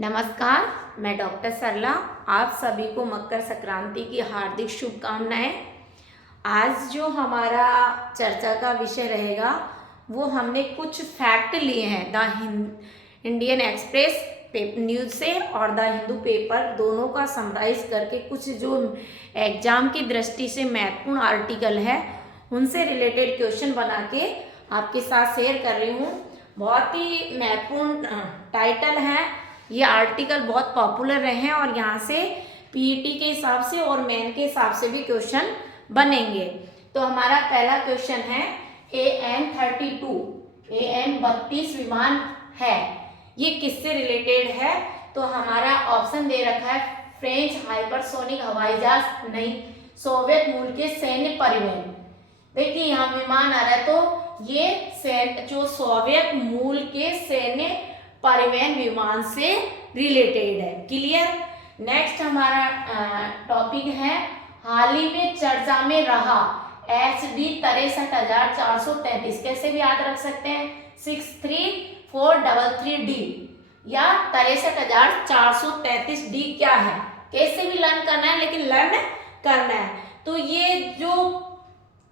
नमस्कार, मैं डॉक्टर सरला। आप सभी को मकर संक्रांति की हार्दिक शुभकामनाएं। आज जो हमारा चर्चा का विषय रहेगा वो हमने कुछ फैक्ट लिए हैं द इंडियन एक्सप्रेस न्यूज़ से और द हिंदू पेपर दोनों का समराइज करके कुछ जो एग्जाम की दृष्टि से महत्वपूर्ण आर्टिकल है उनसे रिलेटेड क्वेश्चन बना के आपके साथ शेयर कर रही हूँ। बहुत ही महत्वपूर्ण टाइटल है, ये आर्टिकल बहुत पॉपुलर रहे हैं और यहाँ से पीईटी के हिसाब से और मेन के हिसाब से भी क्वेश्चन बनेंगे। तो हमारा पहला क्वेश्चन है AN-32 विमान है, ये किससे रिलेटेड है? तो हमारा ऑप्शन दे रखा है फ्रेंच हाइपरसोनिक हवाई जहाज नहीं, सोवियत मूल के सैन्य परिवहन। देखिए यहाँ विमान आ रहा है तो ये जो सोवियत मूल के सैन्य परिवहन विमान से रिलेटेड है। क्लियर। नेक्स्ट हमारा टॉपिक है हाल ही में चर्चा में रहा HD 63,433, कैसे भी याद रख सकते हैं 63433D या 63,433D क्या है, कैसे भी लर्न करना है लेकिन लर्न करना है। तो ये जो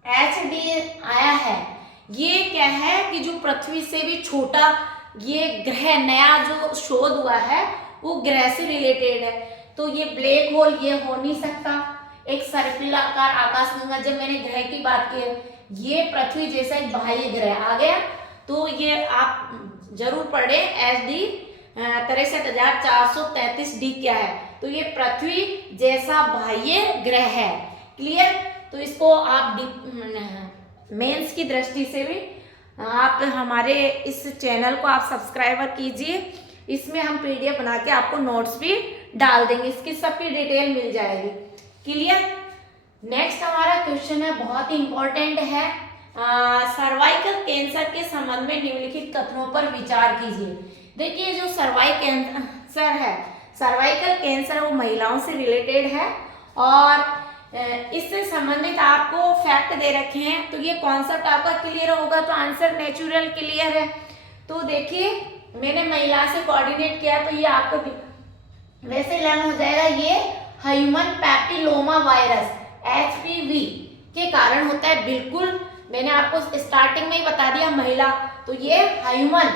HD आया है ये क्या है कि जो पृथ्वी से भी छोटा ये ग्रह नया जो शोध हुआ है वो ग्रह से रिलेटेड है। तो ये ब्लैक होल ये हो नहीं सकता, एक सर्पिलाकार आकाशगंगा। जब मैंने ग्रह की बात की ये पृथ्वी जैसा एक बाह्य ग्रह आ गया, तो ये आप जरूर पढ़े HD 63,433D क्या है, तो ये पृथ्वी जैसा बाह्य ग्रह है। क्लियर। तो इसको आप मेंस की दृष्टि से भी आप हमारे इस चैनल को आप सब्सक्राइबर कीजिए, इसमें हम PDF बना के आपको नोट्स भी डाल देंगे, इसकी सबकी डिटेल मिल जाएगी। क्लियर। नेक्स्ट हमारा क्वेश्चन है, बहुत ही इंपॉर्टेंट है, सर्वाइकल कैंसर के संबंध में निम्नलिखित कथनों पर विचार कीजिए। देखिए जो सर्वाइकल कैंसर वो महिलाओं से रिलेटेड है और इससे संबंधित आपको फैक्ट दे रखे हैं। तो ये कॉन्सेप्ट आपका क्लियर होगा तो आंसर नेचुरल क्लियर है। तो देखिए मैंने महिला से कोऑर्डिनेट किया तो ये आपको वैसे लर्न हो जाएगा। ये ह्यूमन पैपिलोमा वायरस HPV के कारण होता है। बिल्कुल मैंने आपको स्टार्टिंग में ही बता दिया महिला, तो ये ह्यूमन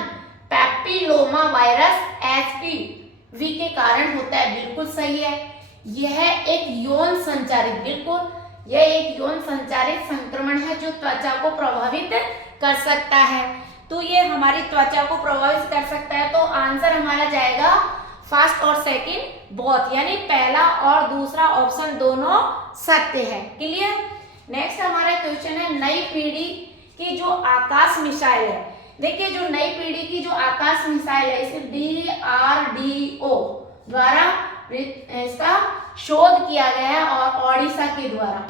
पैपिलोमा वायरस HPV के कारण होता है, बिल्कुल सही है। यह एक यौन संचारित, बिल्कुल यह एक यौन संचारित संक्रमण है जो त्वचा को प्रभावित कर सकता है। तो ये हमारी त्वचा को प्रभावित कर सकता है, तो आंसर हमारा जाएगा फर्स्ट और सेकंड बोथ, यानी पहला और दूसरा ऑप्शन दोनों सत्य है। क्लियर। नेक्स्ट हमारा क्वेश्चन है नई पीढ़ी की जो आकाश मिसाइल है। देखिए जो नई पीढ़ी की जो आकाश मिसाइल है इसे DRDO द्वारा इसका शोध किया गया है और ओडिशा के द्वारा,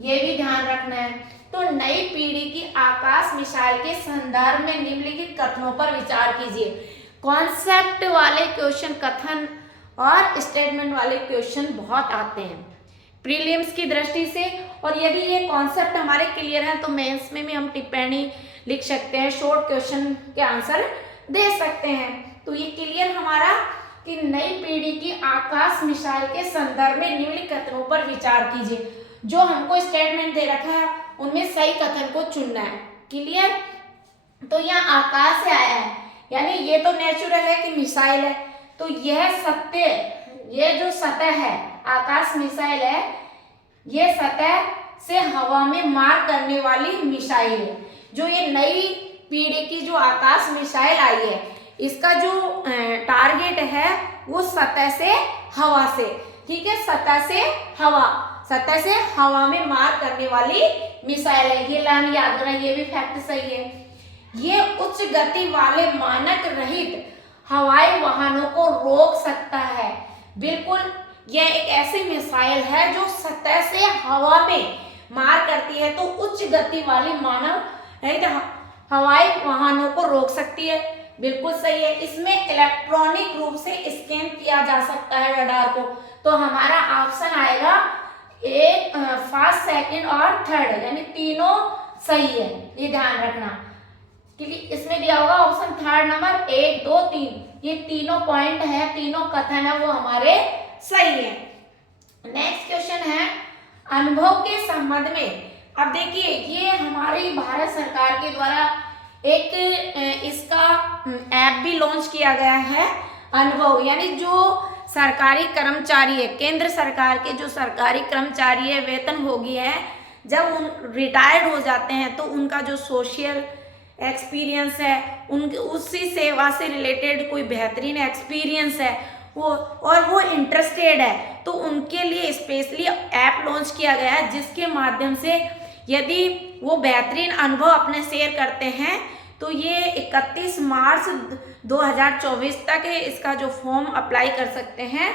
ये भी ध्यान रखना है। तो नई पीढ़ी की आकाश मिसाइल के संदर्भ में निम्नलिखित कथनों पर विचार कीजिए। कॉन्सेप्ट वाले क्वेश्चन, कथन और स्टेटमेंट वाले क्वेश्चन बहुत आते हैं प्रीलिम्स की दृष्टि से, और यदि ये कॉन्सेप्ट हमारे क्लियर है तो मेंस में भी हम टिप्पणी लिख सकते हैं, शॉर्ट क्वेश्चन के आंसर दे सकते हैं। तो ये क्लियर हमारा कि नई पीढ़ी की आकाश मिसाइल के संदर्भ में निम्नलिखित कथनों पर विचार कीजिए। जो हमको स्टेटमेंट दे रखा है उनमें सही कथन को चुनना है। क्लियर। तो यहाँ आकाश से आया है यानी ये तो नेचुरल है कि मिसाइल है, तो यह सत्य, ये जो सतह है आकाश मिसाइल है ये सतह से हवा में मार करने वाली मिसाइल है। जो ये नई पीढ़ी की जो आकाश मिसाइल आई है इसका जो टारगेट है वो सतह से हवा से, ठीक है, सतह से हवा में मार करने वाली मिसाइल है। ये लाइन याद रखना, ये भी फैक्ट सही है। ये उच्च गति वाले मानक रहित हवाई वाहनों को रोक सकता है। बिल्कुल यह एक ऐसी मिसाइल है जो सतह से हवा में मार करती है, तो उच्च गति वाली मानव रहित हवाई वाहनों को रोक सकती है। बिल्कुल सही है। इसमें इलेक्ट्रॉनिक रूप से स्कैन किया जा सकता है रडार को, तो हमारा ऑप्शन आएगा एक फर्स्ट, सेकंड और थर्ड, यानी तीनों सही है, ये ध्यान रखना। क्योंकि इसमें दिया होगा ऑप्शन थर्ड नंबर 1 2 3, ये तीनों पॉइंट है, तीनों कथन है वो हमारे सही है। नेक्स्ट क्वेश्चन है अनुभव के संबंध में। अब देखिए ये हमारी भारत सरकार के द्वारा एक इसका ऐप भी लॉन्च किया गया है अनुभव, यानी जो सरकारी कर्मचारी है, केंद्र सरकार के जो सरकारी कर्मचारी है, वेतनभोगी है, जब उन रिटायर्ड हो जाते हैं तो उनका जो सोशल एक्सपीरियंस है, उनके उसी सेवा से रिलेटेड कोई बेहतरीन एक्सपीरियंस है वो, और वो इंटरेस्टेड है, तो उनके लिए स्पेशली ऐप लॉन्च किया गया है, जिसके माध्यम से यदि वो बेहतरीन अनुभव अपने शेयर करते हैं तो ये 31 मार्च 2024 तक इसका जो फॉर्म अप्लाई कर सकते हैं।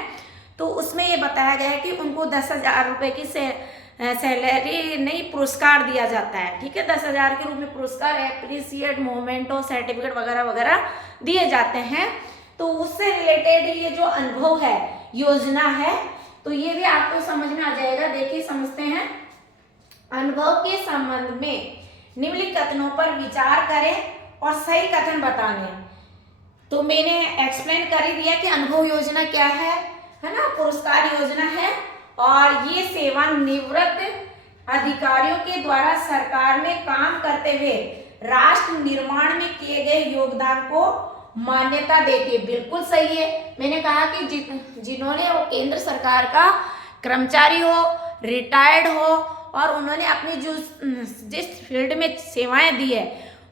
तो उसमें ये बताया गया है कि उनको 10,000 रुपये की सैलरी नहीं पुरस्कार दिया जाता है, ठीक है, 10,000 के रूप में पुरस्कार, एप्रिसिएट, मोमेंटो, सर्टिफिकेट वगैरह वगैरह दिए जाते हैं। तो उससे रिलेटेड ये जो अनुभव है, योजना है, तो ये भी आपको समझ में आ जाएगा। देखिए समझते हैं। अनुभव के संबंध में निम्नलिखित कथनों पर विचार करें और सही कथन बताने। तो मैंने एक्सप्लेन कर ही दिया कि अनुभव योजना क्या है ना, पुरस्कार योजना है, और ये सेवानिवृत्त अधिकारियों के द्वारा सरकार में काम करते हुए राष्ट्र निर्माण में किए गए योगदान को मान्यता देती है। बिल्कुल सही है। मैंने कहा कि जिन्होंने वो केंद्र सरकार का कर्मचारी हो, रिटायर्ड हो, और उन्होंने अपनी जो जिस फील्ड में सेवाएं दी है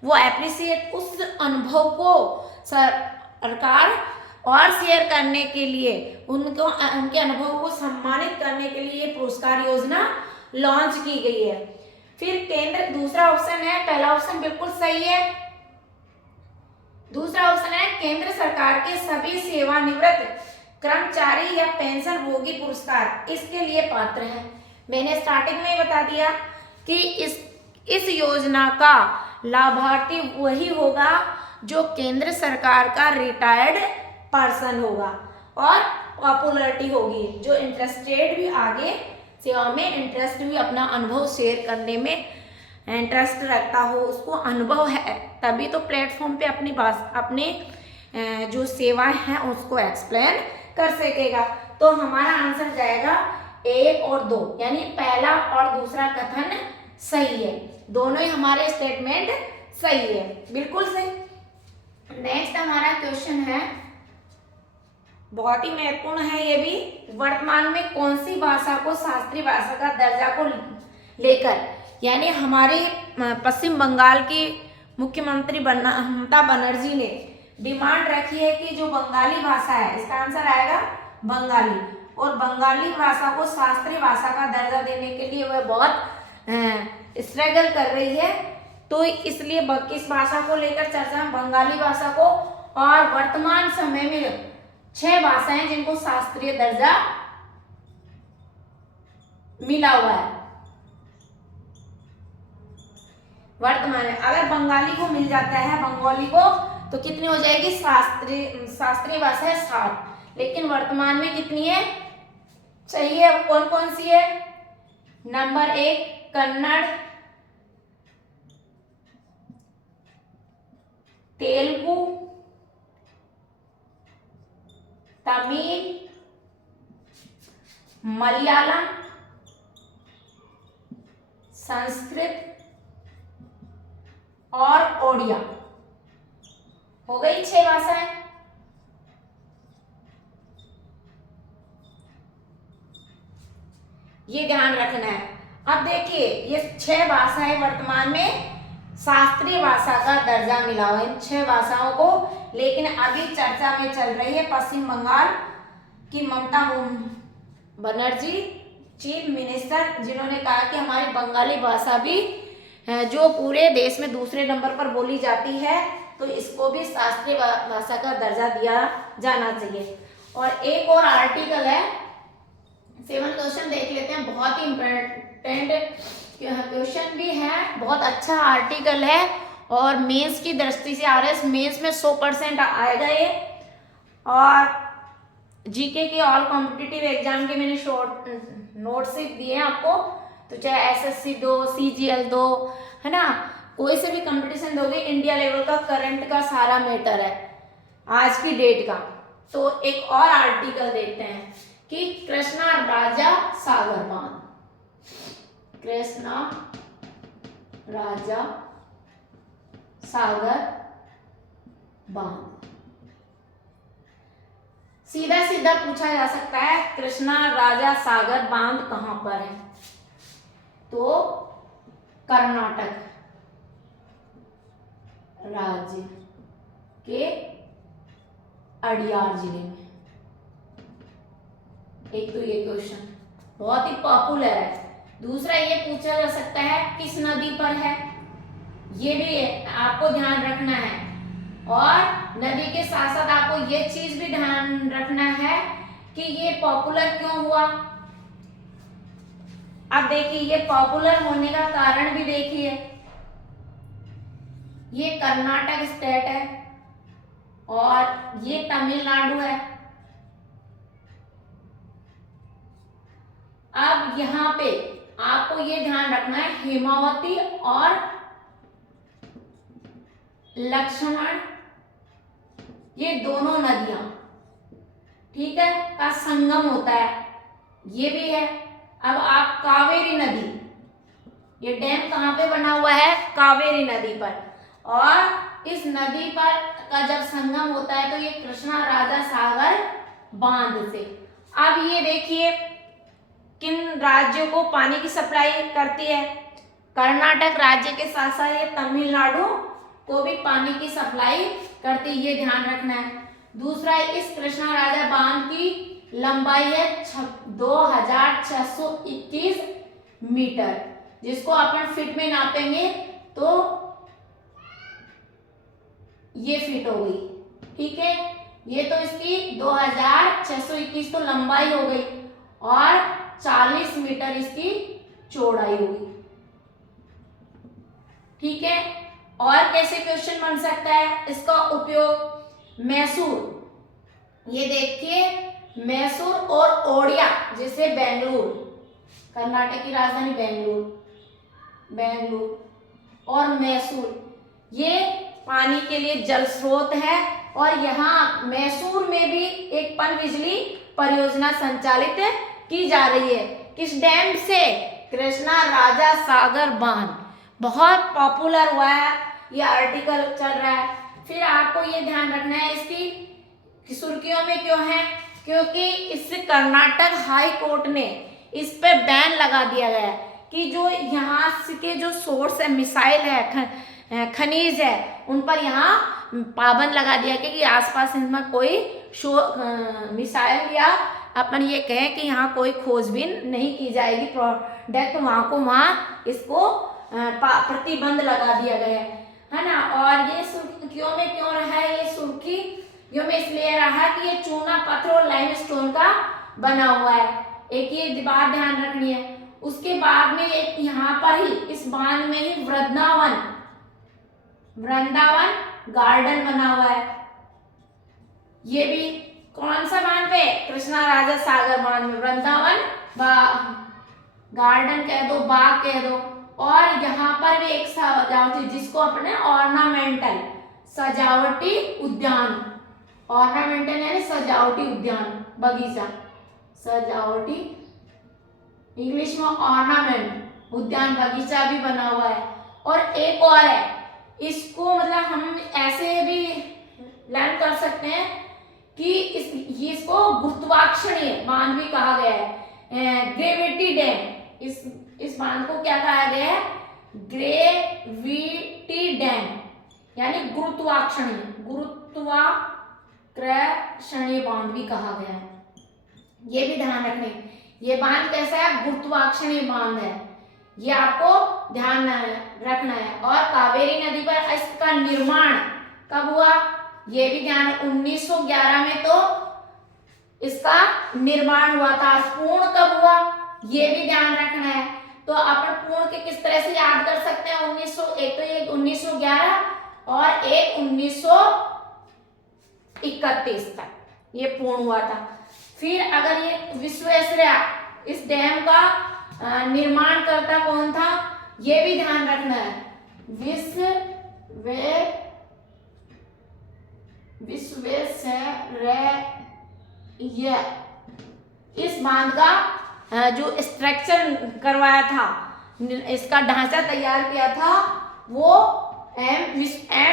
वो एप्रिसिएट, उस अनुभव को सरकार और शेयर करने के लिए, उनको उनके अनुभव को सम्मानित करने के लिए ये पुरस्कार योजना लॉन्च की गई है। फिर केंद्र, दूसरा ऑप्शन है, पहला ऑप्शन बिल्कुल सही है। दूसरा ऑप्शन है केंद्र सरकार के सभी सेवानिवृत्त कर्मचारी या पेंशन भोगी पुरस्कार इसके लिए पात्र है। मैंने स्टार्टिंग में बता दिया कि इस योजना का लाभार्थी वही होगा जो केंद्र सरकार का रिटायर्ड पर्सन होगा, और पॉपुलरिटी होगी, जो इंटरेस्टेड भी, आगे सेवा में इंटरेस्ट भी, अपना अनुभव शेयर करने में इंटरेस्ट रखता हो, उसको अनुभव है, तभी तो प्लेटफॉर्म पे अपने जो सेवाएं हैं उसको एक्सप्लेन कर सकेगा। तो हमारा आंसर जाएगा 1 और 2, यानी पहला और दूसरा कथन सही है। दोनों ही हमारे स्टेटमेंट सही है, बिल्कुल सही। नेक्स्ट हमारा क्वेश्चन है, बहुत ही महत्वपूर्ण है ये भी। वर्तमान में कौन सी भाषा को शास्त्रीय भाषा का दर्जा को लेकर, यानी हमारे पश्चिम बंगाल की मुख्यमंत्री ममता बनर्जी ने डिमांड रखी है कि जो बंगाली भाषा है, इसका आंसर आएगा बंगाली, और बंगाली भाषा को शास्त्रीय भाषा का दर्जा देने के लिए वह बहुत स्ट्रगल कर रही है। तो इसलिए किस भाषा को लेकर चर्चा, बंगाली भाषा को, और वर्तमान समय में 6 भाषाएं जिनको शास्त्रीय दर्जा मिला हुआ है वर्तमान में। अगर बंगाली को मिल जाता है, बंगाली को, तो कितनी हो जाएगी शास्त्रीय भाषा है 7, लेकिन वर्तमान में कितनी है चाहिए, कौन कौन सी है? नंबर 1 कन्नड़, तेलुगु, तमिल, मलयालम, संस्कृत और ओडिया। हो गई 6 भाषाएं। ये ध्यान रखना है। अब देखिए ये 6 भाषाएं वर्तमान में शास्त्रीय भाषा का दर्जा मिला हुआ है इन 6 भाषाओं को, लेकिन अभी चर्चा में चल रही है पश्चिम बंगाल की ममता बनर्जी चीफ मिनिस्टर, जिन्होंने कहा कि हमारी बंगाली भाषा भी जो पूरे देश में दूसरे नंबर पर बोली जाती है, तो इसको भी शास्त्रीय भाषा का दर्जा दिया जाना चाहिए। और एक और आर्टिकल है, 7 क्वेश्चन देख लेते हैं, बहुत ही इम्पोर्टेंट क्वेश्चन भी है, बहुत अच्छा आर्टिकल है, और मेंस की दृष्टि से RS मेंस में 100% आएगा ये, और जीके के ऑल कॉम्पिटिटिव एग्जाम के मैंने शॉर्ट नोट्स दिए हैं आपको, तो चाहे SSC 2, CGL 2, है ना, कोई से भी कंपटीशन दोगे इंडिया लेवल का करंट का सारा मैटर है आज की डेट का। तो एक और आर्टिकल देखते हैं कि कृष्णा राजा सागर बांध, कृष्णा राजा सागर बांध। सीधा सीधा पूछा जा सकता है कृष्णा राजा सागर बांध कहां पर है, तो कर्नाटक राज्य के अड़ियार जिले में। एक तो ये क्वेश्चन बहुत ही पॉपुलर है। दूसरा ये पूछा जा सकता है किस नदी पर है, ये भी आपको ध्यान रखना है। और नदी के साथ साथ आपको ये चीज भी ध्यान रखना है कि ये पॉपुलर क्यों हुआ। अब देखिए ये पॉपुलर होने का कारण भी देखिए, ये कर्नाटक स्टेट है और ये तमिलनाडु है। अब यहाँ पे आपको ये ध्यान रखना है हेमावती और लक्ष्मण ये दोनों नदियां, ठीक है, का संगम होता है, ये भी है। अब आप कावेरी नदी, ये डैम कहाँ पे बना हुआ है, कावेरी नदी पर, और इस नदी पर का जब संगम होता है तो ये कृष्णा राजा सागर बांध से। अब ये देखिए किन राज्यों को पानी की सप्लाई करती है, कर्नाटक राज्य के साथ साथ ये तमिलनाडु को भी पानी की सप्लाई करती है, ये ध्यान रखना है। दूसरा इस कृष्णा राजा बांध की लंबाई है 2621 मीटर, जिसको अपन फीट में नापेंगे तो ये फीट हो गई, ठीक है। ये तो इसकी 2621 तो लंबाई हो गई और 40 मीटर इसकी चौड़ाई होगी, ठीक है। और कैसे क्वेश्चन बन सकता है, इसका उपयोग मैसूर, ये देखिए मैसूर और ओडिया जैसे बेंगलुरु, कर्नाटक की राजधानी बेंगलुरु और मैसूर, ये पानी के लिए जल स्रोत है। और यहाँ मैसूर में भी एक पन बिजली परियोजना संचालित की जा रही है, किस डैम से, कृष्णा राजा सागर बांध। बहुत पॉपुलर हुआ है, ये आर्टिकल चल रहा है। फिर आपको ये ध्यान रखना है इसकी सुर्खियों में क्यों है, क्योंकि इस कर्नाटक हाई कोर्ट ने इस पे बैन लगा दिया गया है कि जो यहाँ के जो सोर्स है, मिसाइल है, खनिज है, उन पर यहाँ पाबंद लगा दिया गया कि आसपास इनमें कोई मिसाइल या अपन ये कहें कि यहाँ कोई खोजबीन नहीं की जाएगी, प्रोडक्ट वहाँ को वहाँ इसको प्रतिबंध लगा दिया गया है ना। और ये सुर्खियों में क्यों रहा है, ये सुर्खियों में इसलिए रहा कि ये चूना पत्थर और लाइमस्टोन का बना हुआ है, एक ये बात ध्यान रखनी है। उसके बाद में एक यहाँ पर ही इस बांध में ही वृंदावन गार्डन बना हुआ है, ये भी कौन सा बांध पे, कृष्णा राजा सागर बांध में वृंदावन गार्डन कह दो, बाग कह दो। और यहाँ पर भी एक सजावटी, जिसको अपने ऑर्नामेंटल सजावटी उद्यान, ऑर्नामेंटल यानी सजावटी उद्यान, बगीचा, सजावटी इंग्लिश में ऑर्नामेंट, उद्यान बगीचा भी बना हुआ है। और एक और है, इसको मतलब हम ऐसे भी लर्न कर सकते हैं कि इसको गुरुत्वाकर्षणीय बांध भी कहा गया है, ग्रेविटी डैम। इस बांध को क्या कहा गया है, ग्रेविटी डैम, यानी गुरुत्वाकर्षणीय बांध भी कहा गया है, ये भी ध्यान रखने। ये बांध कैसा है, गुरुत्वाकर्षणीय बांध है, ये आपको ध्यान रखना है। और कावेरी नदी पर इसका निर्माण कब हुआ, ये भी ध्यान, 1911 में तो इसका निर्माण हुआ था। पूर्ण कब हुआ, ये भी ध्यान रखना है। तो अपन पूर्ण के किस तरह से याद कर सकते हैं, 1911 और एक 1931 तक ये पूर्ण हुआ था। फिर अगर ये विश्वेश्वरैया, इस डैम का निर्माण करता कौन था, ये भी ध्यान रखना है। विश्वेश्वरैया इस बांध का जो स्ट्रक्चर करवाया था, इसका ढांचा तैयार किया था, वो एम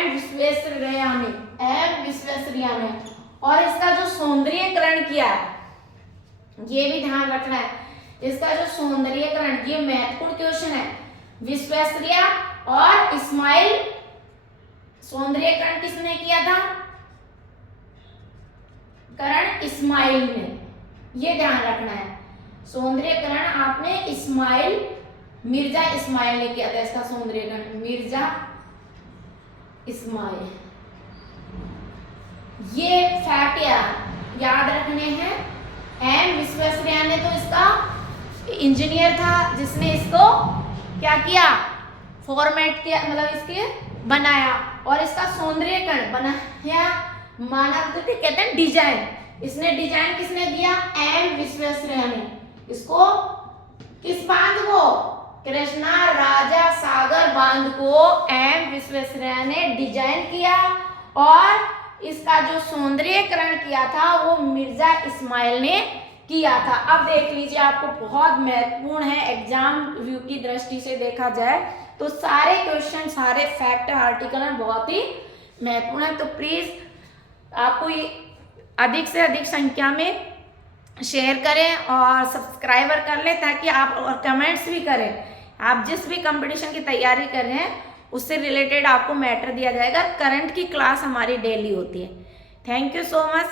विश्वेश्वरैया ने। और इसका जो सौंदर्यीकरण किया, ये भी ध्यान रखना है, इसका जो सौंदर्यीकरण, ये महत्वपूर्ण क्वेश्चन है। विश्वेश्वरैया और इस्माइल, सौंदर्यीकरण किसने किया था? करण इस्माइल ने, ये ध्यान रखना है। सौंदर्यीकरण आपने मिर्जा इस्माइल ने किया था, इसका सौंदर्यीकरण मिर्जा इस्माइल। ये फैक्ट याद रखने हैं। एम विश्वेश्वरैया ने तो इसका इंजीनियर था, जिसने इसको क्या किया, फॉर्मेट किया, मतलब इसके बनाया, और इसका सौंदर्यीकरण बनाया, मानव कहते हैं डिजाइन, इसने डिजाइन किसने दिया? एम विश्वेश्वरैया ने। इसको किस बांध को? कृष्णा राजा सागर बांध को एम विश्वेश्वरैया ने डिजाइन किया, और इसका जो सौंदर्यीकरण किया था वो मिर्जा इस्माइल ने किया था। अब देख लीजिए, आपको बहुत महत्वपूर्ण है, एग्जाम व्यू की दृष्टि से देखा जाए तो सारे क्वेश्चन, सारे फैक्ट, आर्टिकल बहुत ही महत्वपूर्ण है। तो प्लीज आपको ये अधिक से अधिक संख्या में शेयर करें और सब्सक्राइबर कर लें, ताकि आप, और कमेंट्स भी करें। आप जिस भी कंपटीशन की तैयारी कर रहे हैं उससे रिलेटेड आपको मैटर दिया जाएगा। करंट की क्लास हमारी डेली होती है। Thank you so much.